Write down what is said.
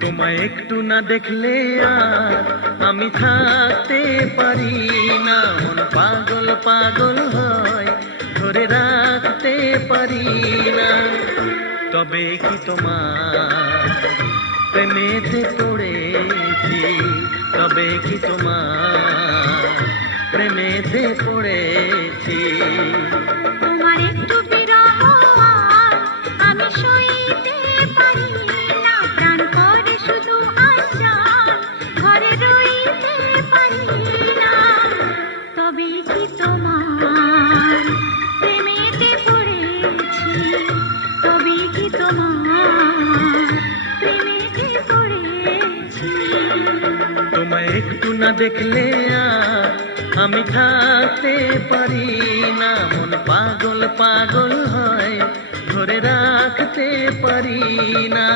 তোমায় একটু না দেখলে আর আমি থাকতে পারি না, মন পাগল পাগল হয়, ধরে রাখতে পারি না। তবে কি তোমার প্রেমেতে পড়েছি, তবে কি তোমার প্রেমেতে পড়েছি। তোমার একটু বিরহ আর আমি সইতে পারি না, প্রাণ করে শুধু আশার ঘরে রইতে পারি না। তবে কি তোমার প্রেমেতে পড়েছি, তবে কি তোমার প্রেমেতে পড়েছি। তোমায় একটু না দেখলে আর আমি থাকতে পারি না, মন পাগল পাগল হয়, ধরে রাখতে পারি না।